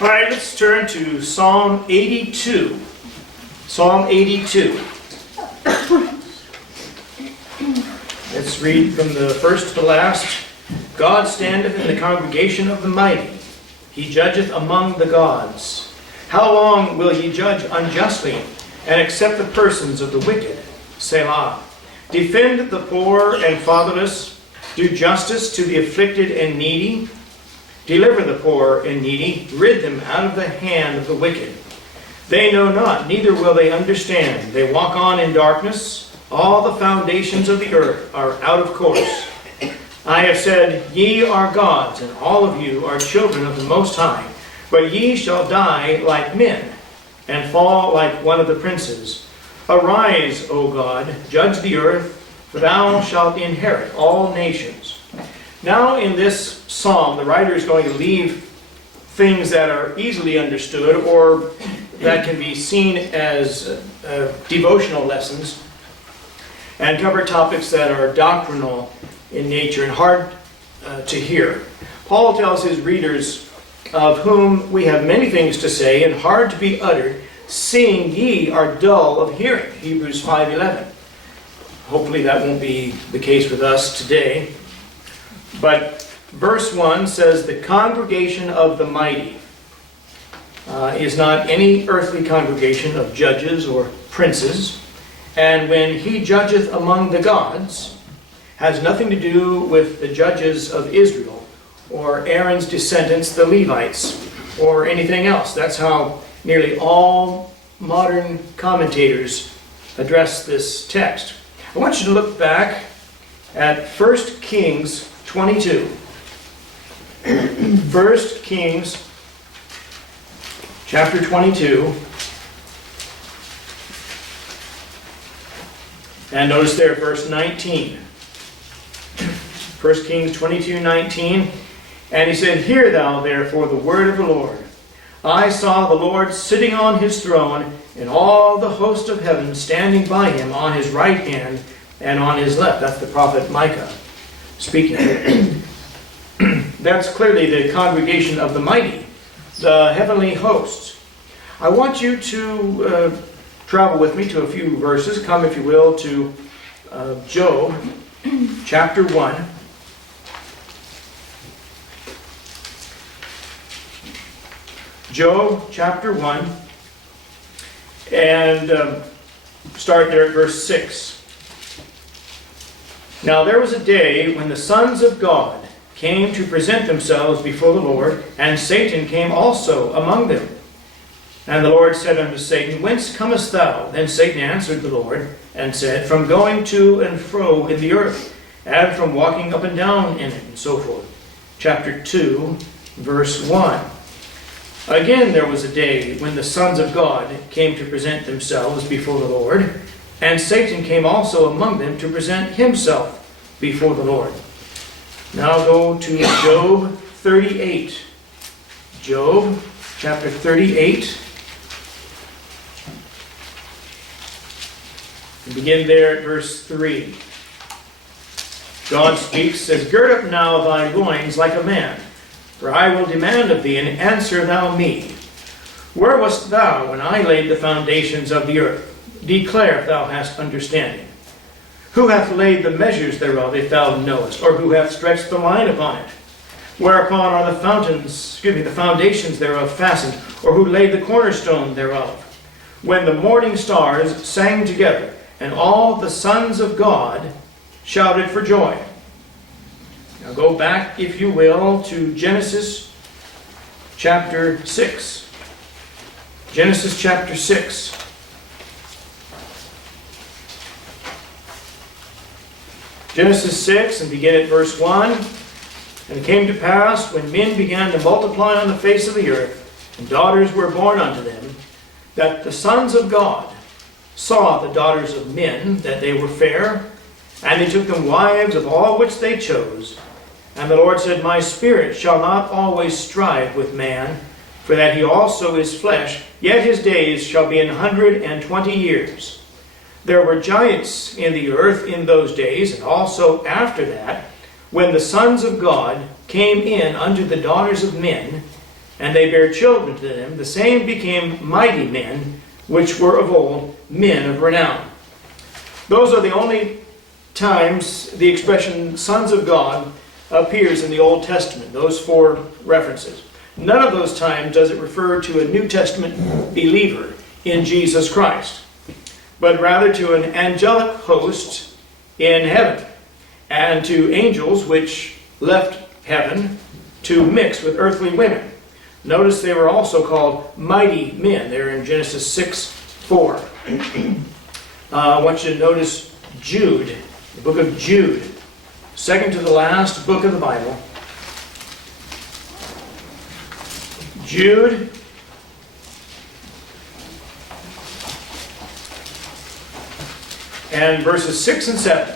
All right, let's turn to Psalm 82. Psalm 82. Let's read from the first to the last. God standeth in the congregation of the mighty. He judgeth among the gods. How long will ye judge unjustly, and accept the persons of the wicked? Selah. Defend the poor and fatherless. Do justice to the afflicted and needy. Deliver the poor and needy. Rid them out of the hand of the wicked. They know not, neither will they understand. They walk on in darkness. All the foundations of the earth are out of course. I have said, ye are gods, and all of you are children of the Most High. But ye shall die like men, and fall like one of the princes. Arise, O God, judge the earth, for thou shalt inherit all nations. Now in this psalm, the writer is going to leave things that are easily understood or that can be seen as devotional lessons, and cover topics that are doctrinal in nature and hard to hear. Paul tells his readers, of whom we have many things to say and hard to be uttered, seeing ye are dull of hearing. Hebrews 5:11. Hopefully that won't be the case with us today. But verse 1 says, the congregation of the mighty is not any earthly congregation of judges or princes. And when he judgeth among the gods, has nothing to do with the judges of Israel or Aaron's descendants, the Levites, or anything else. That's how nearly all modern commentators address this text. I want you to look back at 1 Kings 22. 1 Kings chapter 22. And notice there, verse 19. 1 Kings 22:19. And he said, hear thou therefore the word of the Lord. I saw the Lord sitting on his throne, and all the host of heaven standing by him on his right hand and on his left. That's the prophet Micah speaking. That's clearly the congregation of the mighty, the heavenly hosts. I want you to travel with me to a few verses. Come, if you will, to Job chapter 1. Job chapter 1, and start there at verse 6. Now there was a day when the sons of God came to present themselves before the Lord, and Satan came also among them. And the Lord said unto Satan, whence comest thou? Then Satan answered the Lord, and said, from going to and fro in the earth, and from walking up and down in it, and so forth. Chapter 2, verse 1. Again there was a day when the sons of God came to present themselves before the Lord, and Satan came also among them to present himself before the Lord. Now go to Job 38. Job chapter 38. And begin there at verse 3. God speaks, says, gird up now thy loins like a man, for I will demand of thee, and answer thou me. Where wast thou when I laid the foundations of the earth? Declare if thou hast understanding. Who hath laid the measures thereof, if thou knowest? Or who hath stretched the line upon it? Whereupon are the foundations thereof fastened? Or who laid the cornerstone thereof? When the morning stars sang together, and all the sons of God shouted for joy. Now go back, if you will, to Genesis chapter 6. Genesis chapter 6. Genesis 6, and begin at verse 1. And it came to pass, when men began to multiply on the face of the earth, and daughters were born unto them, that the sons of God saw the daughters of men, that they were fair, and they took them wives of all which they chose. And the Lord said, my spirit shall not always strive with man, for that he also is flesh, yet his days shall be 120 years. There were giants in the earth in those days, and also after that, when the sons of God came in unto the daughters of men, and they bare children to them. The same became mighty men, which were of old men of renown. Those are the only times the expression sons of God appears in the Old Testament, those 4 references. None of those times does it refer to a New Testament believer in Jesus Christ, but rather to an angelic host in heaven, and to angels which left heaven to mix with earthly women. Notice they were also called mighty men. They're in Genesis 6:4. I want you to notice Jude, the book of Jude, second to the last book of the Bible. Jude, and verses 6 and 7.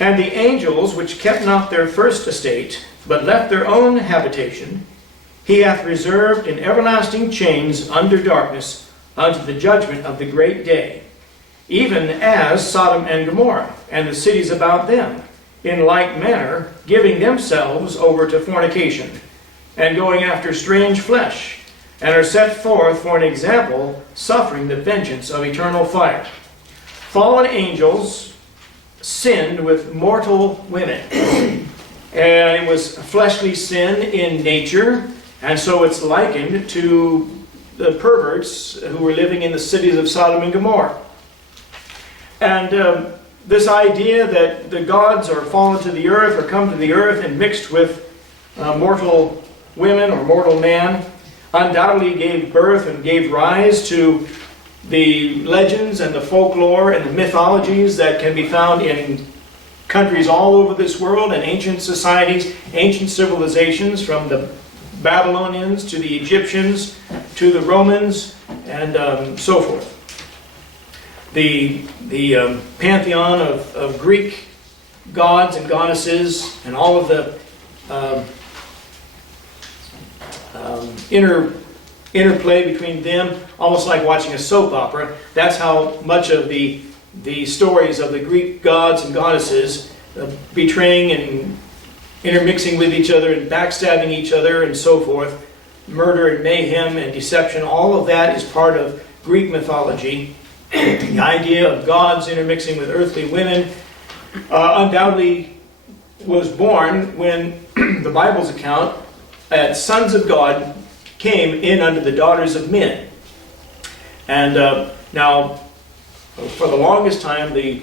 And the angels which kept not their first estate, but left their own habitation, he hath reserved in everlasting chains under darkness unto the judgment of the great day, even as Sodom and Gomorrah, and the cities about them, in like manner, giving themselves over to fornication, and going after strange flesh, and are set forth for an example, suffering the vengeance of eternal fire. Fallen angels sinned with mortal women. And it was fleshly sin in nature, and so it's likened to the perverts who were living in the cities of Sodom and Gomorrah. And this idea that the gods are fallen to the earth or come to the earth and mixed with mortal women or mortal man undoubtedly gave birth and gave rise to the legends and the folklore and the mythologies that can be found in countries all over this world and ancient societies, ancient civilizations, from the Babylonians to the Egyptians to the Romans and so forth. The pantheon of Greek gods and goddesses and all of the interplay between them, almost like watching a soap opera. That's how much of the stories of the Greek gods and goddesses betraying and intermixing with each other and backstabbing each other and so forth, murder and mayhem and deception, all of that is part of Greek mythology. The idea of gods intermixing with earthly women undoubtedly was born when the Bible's account that sons of God came in unto the daughters of men. And now, for the longest time, the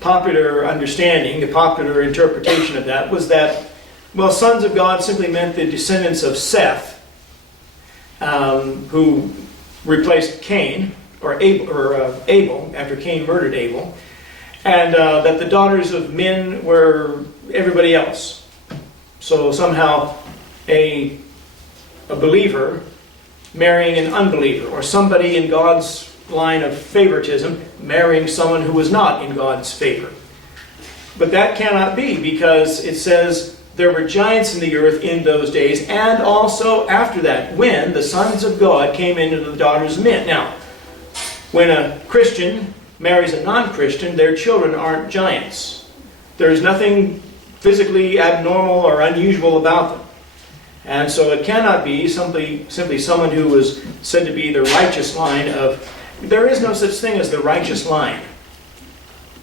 popular understanding, the popular interpretation of that was that, well, sons of God simply meant the descendants of Seth, who replaced Cain, or Abel, after Cain murdered Abel, and that the daughters of men were everybody else. So somehow a believer marrying an unbeliever, or somebody in God's line of favoritism marrying someone who was not in God's favor. But that cannot be, because it says there were giants in the earth in those days, and also after that, when the sons of God came into the daughters of men. Now, when a Christian marries a non-Christian, their children aren't giants. There's nothing physically abnormal or unusual about them. And so it cannot be simply someone who was said to be the righteous line of... There is no such thing as the righteous line.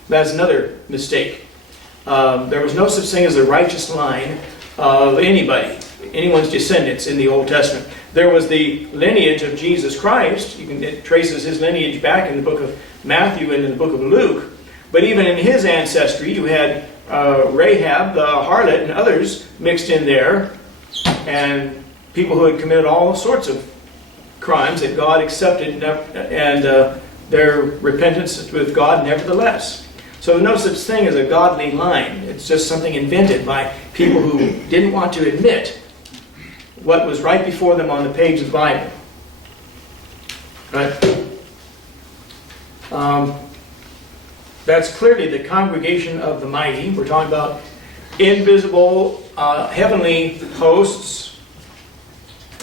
That's another mistake. There was no such thing as the righteous line of anyone's descendants in the Old Testament. There was the lineage of Jesus Christ. It traces his lineage back in the book of Matthew and in the book of Luke. But even in his ancestry, you had Rahab, the harlot, and others mixed in there, and people who had committed all sorts of crimes that God accepted, and their repentance with God nevertheless. So no such thing as a godly line. It's just something invented by people who didn't want to admit what was right before them on the page of the Bible. Right? That's clearly the congregation of the mighty. We're talking about invisible heavenly hosts,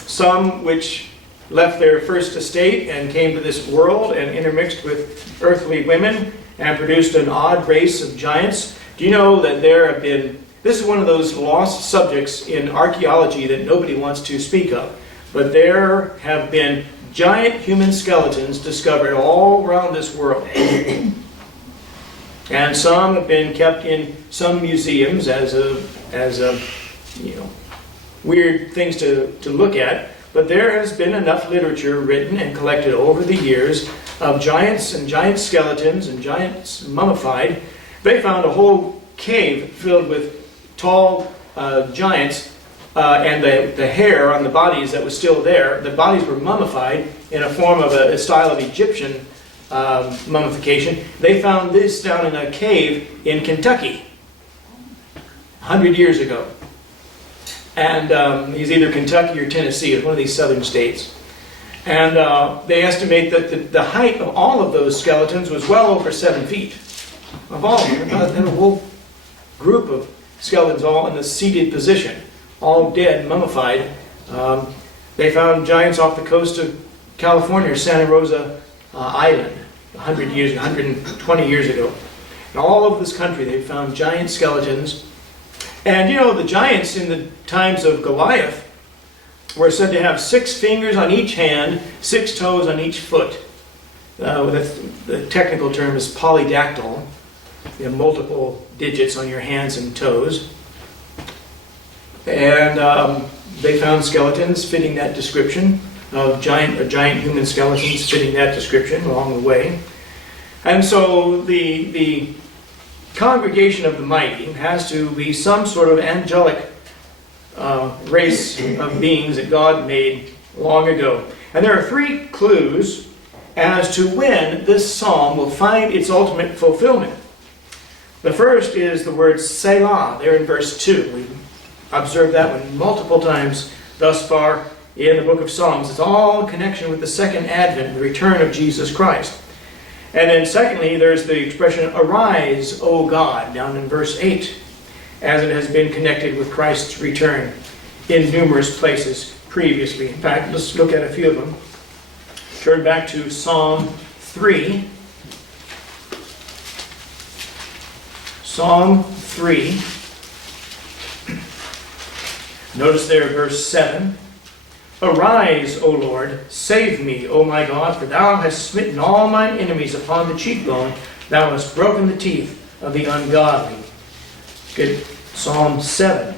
some which left their first estate and came to this world and intermixed with earthly women and produced an odd race of giants. Do you know that there have been This is one of those lost subjects in archaeology that nobody wants to speak of. But there have been giant human skeletons discovered all around this world. And some have been kept in some museums as weird things to look at. But there has been enough literature written and collected over the years of giants and giant skeletons and giants mummified. They found a whole cave filled with tall giants, and the hair on the bodies that was still there. The bodies were mummified in a form of a style of Egyptian mummification. They found this down in a cave in Kentucky 100 years ago. And it's either Kentucky or Tennessee. It's one of these southern states. And they estimate that the height of all of those skeletons was well over 7 feet. Of all of them, a whole group of skeletons all in a seated position, all dead, mummified. They found giants off the coast of California, Santa Rosa Island, 120 years ago. And all over this country they found giant skeletons. And you know, the giants in the times of Goliath were said to have 6 fingers on each hand, 6 toes on each foot. The technical term is polydactyl. You have multiple digits on your hands and toes. And they found skeletons fitting that description, of giant human skeletons fitting that description along the way. And so the congregation of the mighty has to be some sort of angelic race of beings that God made long ago. And there are 3 clues as to when this psalm will find its ultimate fulfillment. The first is the word Selah, there in verse 2. We've observed that one multiple times thus far in the book of Psalms. It's all in connection with the second advent, the return of Jesus Christ. And then secondly, there's the expression, arise, O God, down in verse 8, as it has been connected with Christ's return in numerous places previously. In fact, let's look at a few of them. Turn back to Psalm 3. Psalm 3. Notice there, verse 7. Arise, O Lord, save me, O my God, for thou hast smitten all mine enemies upon the cheekbone. Thou hast broken the teeth of the ungodly. Good. Psalm 7,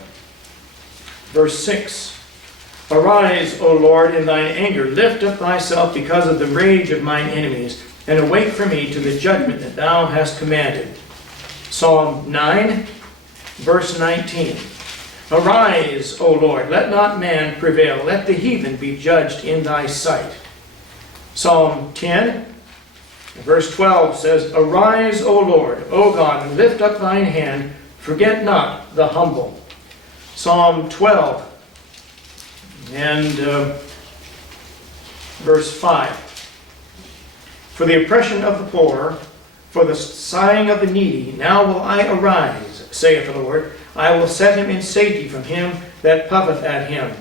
verse 6. Arise, O Lord, in thine anger. Lift up thyself because of the rage of mine enemies, and await for me to the judgment that thou hast commanded. Psalm 9, verse 19. Arise, O Lord, let not man prevail. Let the heathen be judged in thy sight. Psalm 10, verse 12 says, Arise, O Lord, O God, and lift up thine hand. Forget not the humble. Psalm 12 and verse 5. For the oppression of the poor, for the sighing of the needy, now will I arise, saith the Lord. I will set him in safety from him that puffeth at him.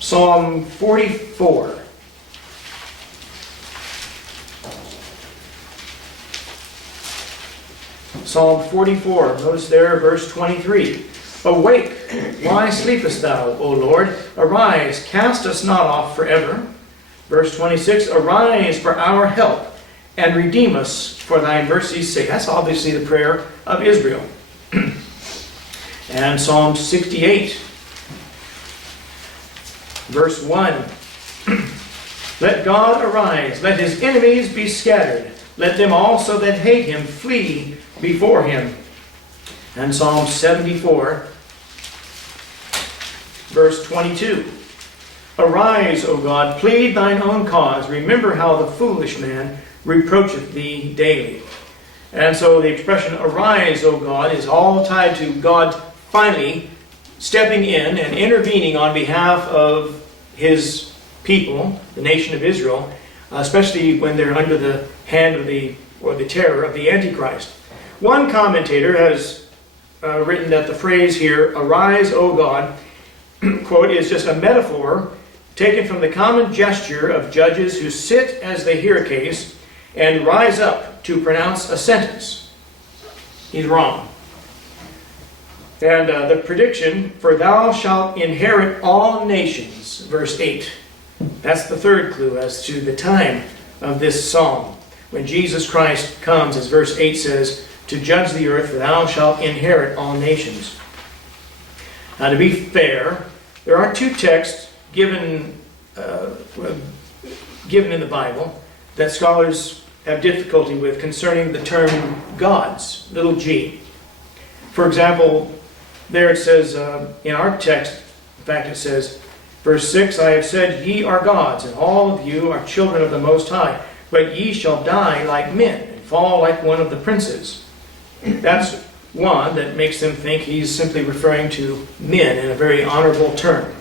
Psalm 44. Psalm 44, notice there, verse 23. Awake, why sleepest thou, O Lord? Arise, cast us not off forever. Verse 26, arise for our help, and redeem us for thy mercy's sake. That's obviously the prayer of Israel. And Psalm 68, verse 1. Let God arise, let his enemies be scattered. Let them also that hate him flee before him. And Psalm 74, verse 22. Arise, O God, plead thine own cause. Remember how the foolish man reproacheth thee daily. And so the expression, arise, O God, is all tied to God finally stepping in and intervening on behalf of his people, the nation of Israel, especially when they're under the hand of the terror of the Antichrist. One commentator has written that the phrase here, arise, O God, quote, is just a metaphor taken from the common gesture of judges who sit as they hear a case and rise up to pronounce a sentence. He's wrong. And the prediction, for thou shalt inherit all nations, verse 8. That's the third clue as to the time of this psalm. When Jesus Christ comes, as verse 8 says, to judge the earth, for thou shalt inherit all nations. Now, to be fair, there are two texts given in the Bible that scholars have difficulty with concerning the term gods, little g. For example, there it says in our text, in fact it says, verse 6, I have said, ye are gods, and all of you are children of the Most High, but ye shall die like men, and fall like one of the princes. That's one that makes them think he's simply referring to men in a very honorable term.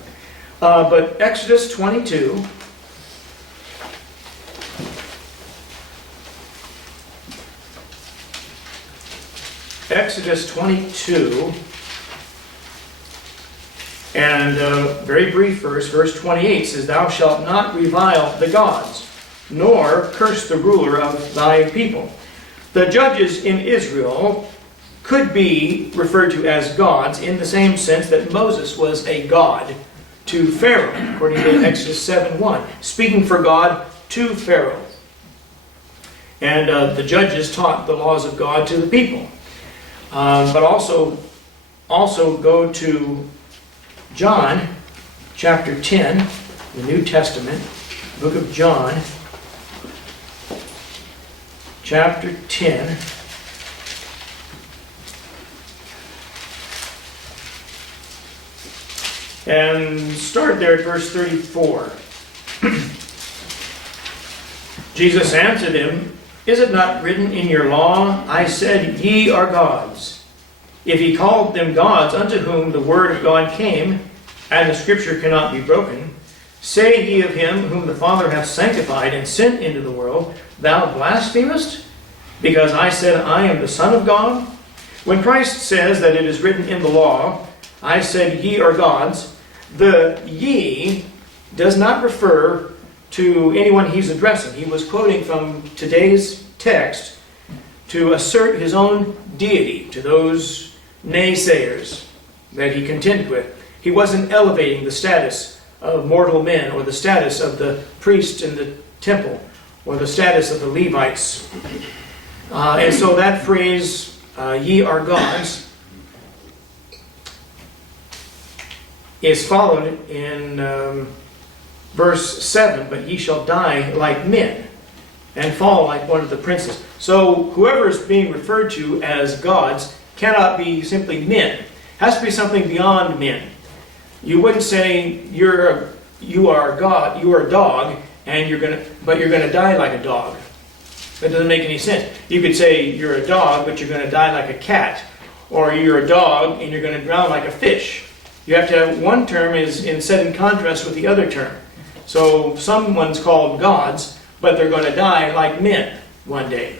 But Exodus 22, and very brief verse 28 says, thou shalt not revile the gods, nor curse the ruler of thy people. The judges in Israel could be referred to as gods in the same sense that Moses was a god to Pharaoh, according to Exodus 7:1, speaking for God to Pharaoh. And the judges taught the laws of God to the people. But also go to John chapter 10, the New Testament, book of John, chapter 10. And start there at verse 34. Jesus answered him, is it not written in your law, I said, ye are gods? If he called them gods unto whom the word of God came, and the scripture cannot be broken, say ye of him whom the Father hath sanctified and sent into the world, thou blasphemest? Because I said, I am the Son of God? When Christ says that it is written in the law, I said, ye are gods, the ye does not refer to anyone he's addressing. He was quoting from today's text to assert his own deity to those naysayers that he contended with. He wasn't elevating the status of mortal men or the status of the priest in the temple or the status of the Levites. And so that phrase, ye are gods, is followed in verse 7, but ye shall die like men and fall like one of the princes. So whoever is being referred to as gods cannot be simply men. It has to be something beyond men. You wouldn't say you are God, you are a dog, but you're gonna die like a dog. That doesn't make any sense. You could say you're a dog, but you're going to die like a cat, or you're a dog and you're going to drown like a fish. You have to have one term is set in contrast with the other term. So someone's called gods, but they're going to die like men one day.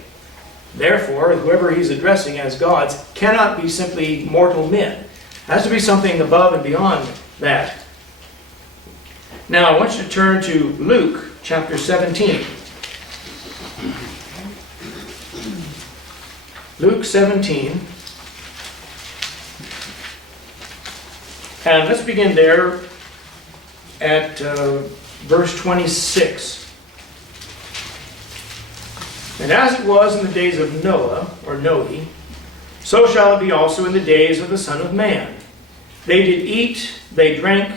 Therefore, whoever he's addressing as gods cannot be simply mortal men. It has to be something above and beyond that. Now, I want you to turn to Luke chapter 17. Luke 17. And let's begin there at verse 26. And as it was in the days of Noah, or Noe, so shall it be also in the days of the Son of Man. They did eat, they drank,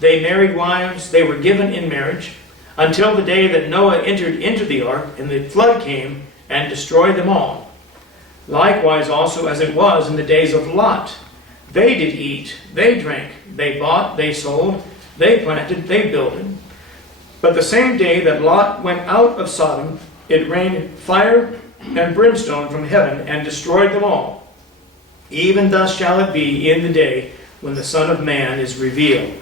they married wives, they were given in marriage, until the day that Noah entered into the ark, and the flood came and destroyed them all. Likewise also as it was in the days of Lot. They did eat, they drank, they bought, they sold, they planted, they builded. But the same day that Lot went out of Sodom, it rained fire and brimstone from heaven and destroyed them all. Even thus shall it be in the day when the Son of Man is revealed.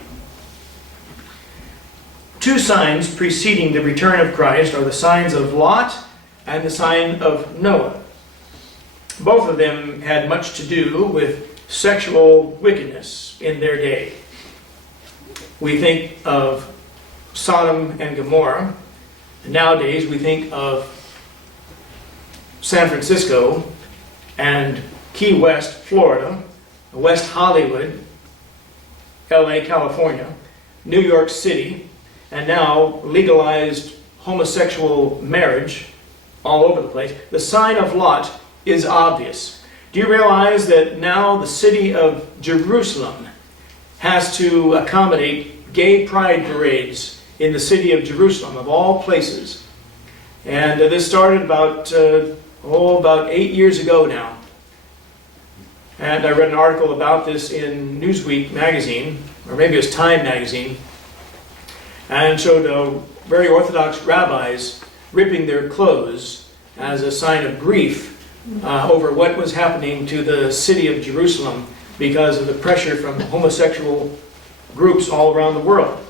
Two signs preceding the return of Christ are the signs of Lot and the sign of Noah. Both of them had much to do with sexual wickedness in their day. We think of Sodom and Gomorrah. Nowadays we think of San Francisco and Key West, Florida, West Hollywood, LA, California, New York City, and now legalized homosexual marriage all over the place. The sign of Lot is obvious. Do you realize that now the city of Jerusalem has to accommodate gay pride parades in the city of Jerusalem, of all places? And this started about 8 years ago now. And I read an article about this in Newsweek magazine, or maybe it was Time magazine, and showed very Orthodox rabbis ripping their clothes as a sign of grief over what was happening to the city of Jerusalem because of the pressure from homosexual groups all around the world.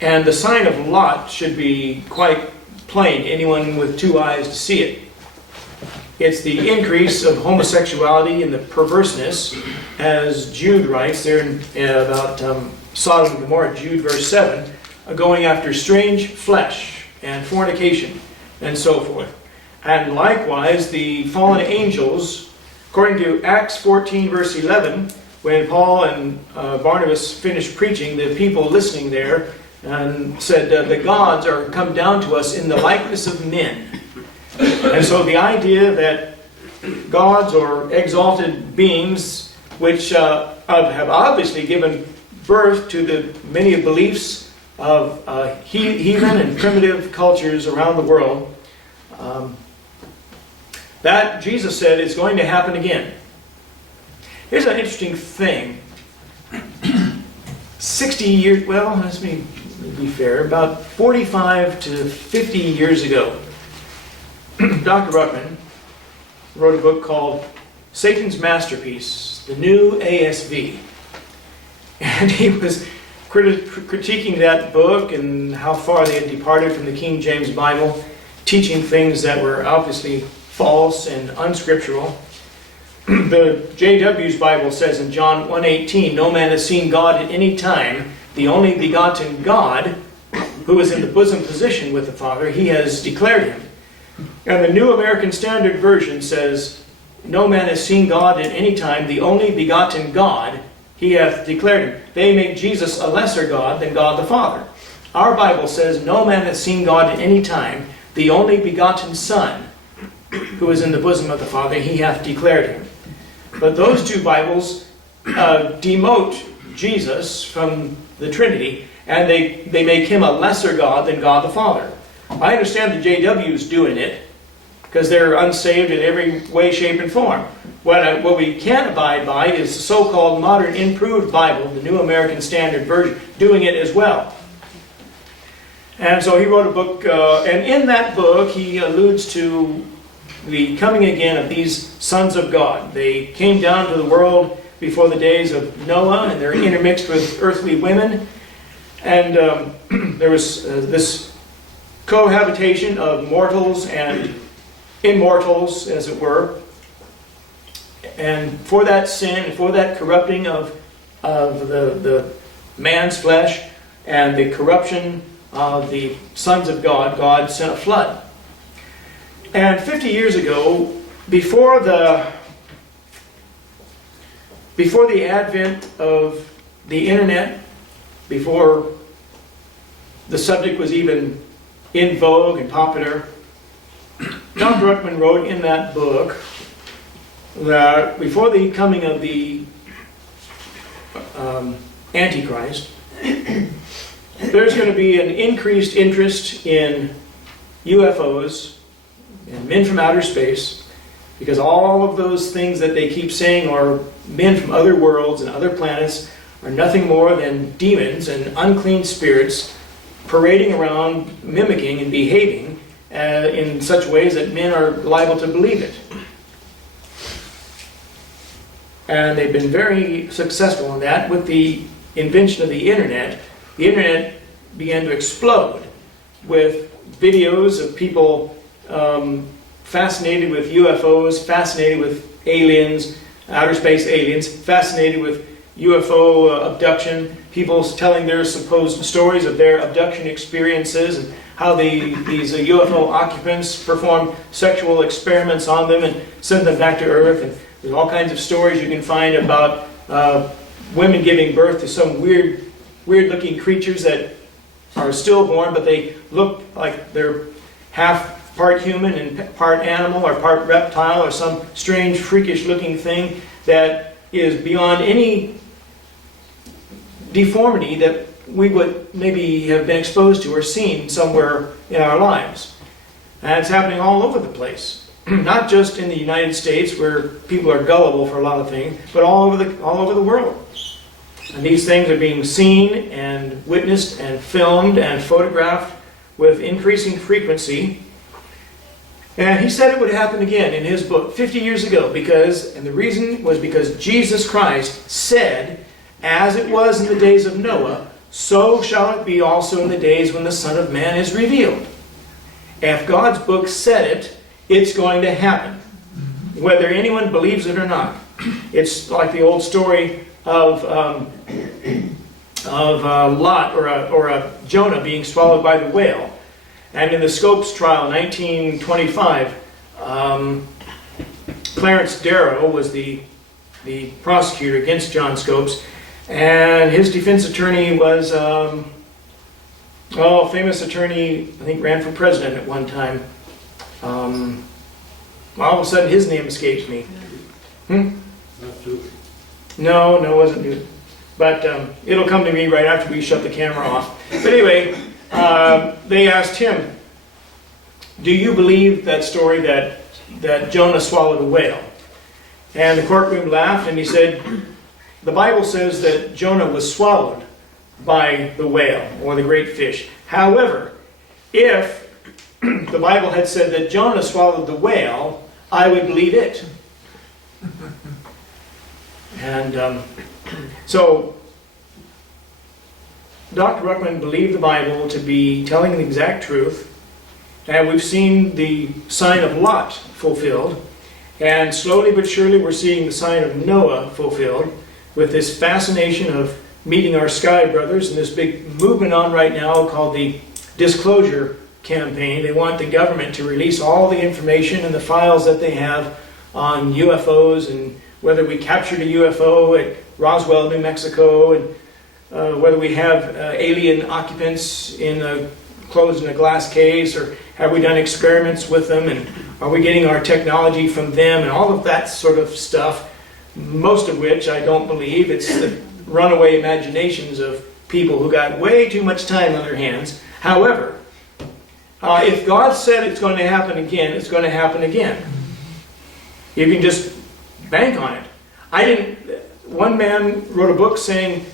And the sign of Lot should be quite plain, anyone with 2 eyes to see it. It's the increase of homosexuality and the perverseness, as Jude writes there about Sodom and Gomorrah, Jude verse 7, going after strange flesh and fornication and so forth. And likewise, the fallen angels, according to Acts 14 verse 11, when Paul and Barnabas finished preaching, the people listening there and said, the gods are come down to us in the likeness of men. And so the idea that gods or exalted beings, which have obviously given birth to the many beliefs of heathen and primitive cultures around the world, that Jesus said is going to happen again. Here's an interesting thing. 60 years, well, let me be fair, about 45 to 50 years ago, Dr. Ruckman wrote a book called Satan's Masterpiece, the New ASV. And he was critiquing that book and how far they had departed from the King James Bible, teaching things that were obviously false and unscriptural. The JW's Bible says in John 1:18, no man has seen God at any time. The only begotten God, who is in the bosom position with the Father, he has declared him. And the New American Standard Version says, no man has seen God at any time. The only begotten God, he hath declared him. They make Jesus a lesser God than God the Father. Our Bible says, no man has seen God at any time. The only begotten Son, who is in the bosom of the Father, he hath declared him. But those two Bibles demote Jesus from the Trinity, and they make him a lesser God than God the Father. I understand the JW's doing it, because they're unsaved in every way, shape, and form. What we can't abide by is the so-called modern improved Bible, the New American Standard Version, doing it as well. And so he wrote a book, and in that book he alludes to the coming again of these sons of God. They came down to the world before the days of Noah, and they're intermixed with earthly women. And there was this cohabitation of mortals and immortals, as it were. And for that sin, for that corrupting of the man's flesh and the corruption of the sons of God, God sent a flood. And 50 years ago, before the advent of the internet, before the subject was even in vogue and popular, Dr. Ruckman wrote in that book that before the coming of the Antichrist, there's going to be an increased interest in UFOs and men from outer space, because all of those things that they keep saying are men from other worlds and other planets are nothing more than demons and unclean spirits parading around, mimicking and behaving in such ways that men are liable to believe it. And they've been very successful in that. With the invention of the internet began to explode with videos of people fascinated with UFOs, fascinated with aliens, outer space aliens, fascinated with UFO abduction, people telling their supposed stories of their abduction experiences and how these UFO occupants perform sexual experiments on them and send them back to Earth. And there's all kinds of stories you can find about women giving birth to some weird-looking creatures that are stillborn, but they look like they're half part human and part animal or part reptile or some strange, freakish-looking thing that is beyond any deformity that we would maybe have been exposed to or seen somewhere in our lives. And it's happening all over the place. Not just in the United States, where people are gullible for a lot of things, but all over the world. And these things are being seen and witnessed and filmed and photographed with increasing frequency. And he said it would happen again in his book 50 years ago, and the reason was because Jesus Christ said, as it was in the days of Noah, so shall it be also in the days when the Son of Man is revealed. If God's book said it, it's going to happen, whether anyone believes it or not. It's like the old story of Lot or Jonah being swallowed by the whale. And in the Scopes trial, 1925, Clarence Darrow was the prosecutor against John Scopes, and his defense attorney was famous attorney, I think ran for president at one time. All of a sudden his name escapes me. No, it wasn't Newton. But it'll come to me right after we shut the camera off. But anyway, they asked him, do you believe that story that Jonah swallowed a whale? And the courtroom laughed and he said, the Bible says that Jonah was swallowed by the whale or the great fish. However, if the Bible had said that Jonah swallowed the whale, I would believe it. And so Dr. Ruckman believed the Bible to be telling the exact truth, and we've seen the sign of Lot fulfilled, and slowly but surely we're seeing the sign of Noah fulfilled, with this fascination of meeting our sky brothers and this big movement on right now called the Disclosure Campaign. They want the government to release all the information and the files that they have on UFOs and whether we captured a UFO at Roswell, New Mexico, and whether we have alien occupants closed in a glass case, or have we done experiments with them, and are we getting our technology from them, and all of that sort of stuff, most of which I don't believe. It's the runaway imaginations of people who got way too much time on their hands. However, if God said it's going to happen again, it's going to happen again. You can just bank on it. One man wrote a book saying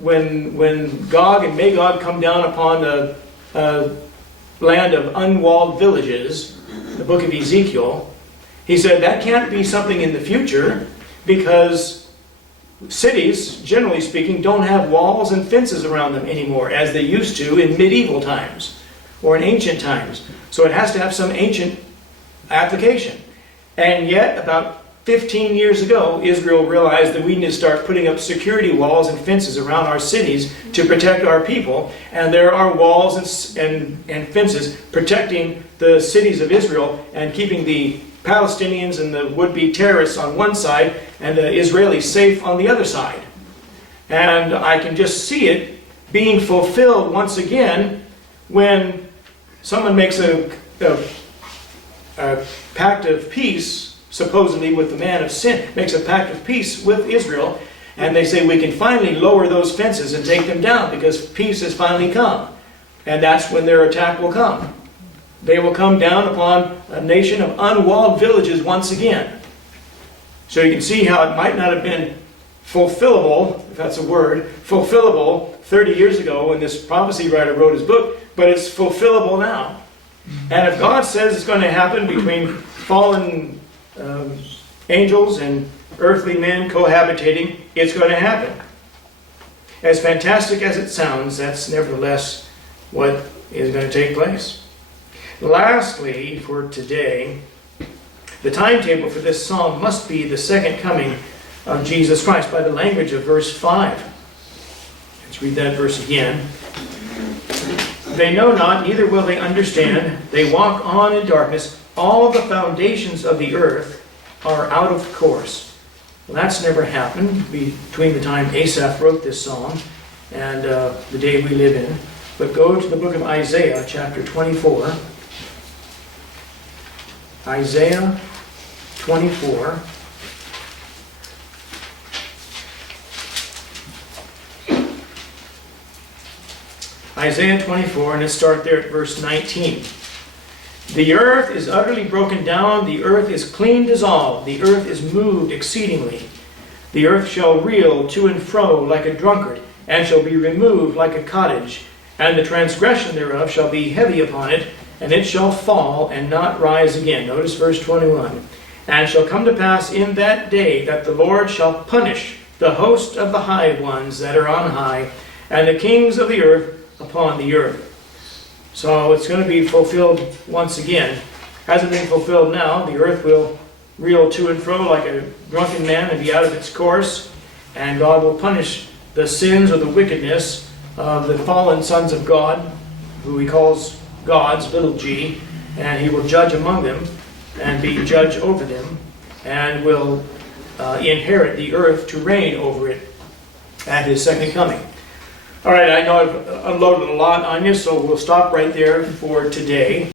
when Gog and Magog come down upon the land of unwalled villages, the book of Ezekiel, he said that can't be something in the future because cities, generally speaking, don't have walls and fences around them anymore as they used to in medieval times or in ancient times. So it has to have some ancient application. And yet, about 15 years ago, Israel realized that we need to start putting up security walls and fences around our cities to protect our people. And there are walls and fences protecting the cities of Israel and keeping the Palestinians and the would-be terrorists on one side and the Israelis safe on the other side. And I can just see it being fulfilled once again when someone makes a pact of peace, supposedly with the man of sin, makes a pact of peace with Israel, and they say we can finally lower those fences and take them down because peace has finally come. And that's when their attack will come. They will come down upon a nation of unwalled villages once again. So you can see how it might not have been fulfillable, if that's a word, fulfillable 30 years ago when this prophecy writer wrote his book, but it's fulfillable now. And if God says it's going to happen between fallen angels and earthly men cohabitating, it's going to happen. As fantastic as it sounds, that's nevertheless what is going to take place. Lastly, for today, the timetable for this psalm must be the second coming of Jesus Christ by the language of verse 5. Let's read that verse again. They know not, neither will they understand. They walk on in darkness. All the foundations of the earth are out of course. Well, that's never happened between the time Asaph wrote this song and the day we live in. But go to the book of Isaiah, chapter 24. Isaiah 24. Isaiah 24, and let's start there at verse 19. The earth is utterly broken down, the earth is clean dissolved, the earth is moved exceedingly. The earth shall reel to and fro like a drunkard, and shall be removed like a cottage, and the transgression thereof shall be heavy upon it, and it shall fall and not rise again. Notice verse 21. And shall come to pass in that day that the Lord shall punish the host of the high ones that are on high, and the kings of the earth upon the earth. So it's going to be fulfilled once again. Hasn't been fulfilled now. The earth will reel to and fro like a drunken man and be out of its course, and God will punish the sins or the wickedness of the fallen sons of God, who he calls gods, little g, and he will judge among them and be judge over them, and will inherit the earth to reign over it at his second coming. All right, I know I've unloaded a lot on you, so we'll stop right there for today.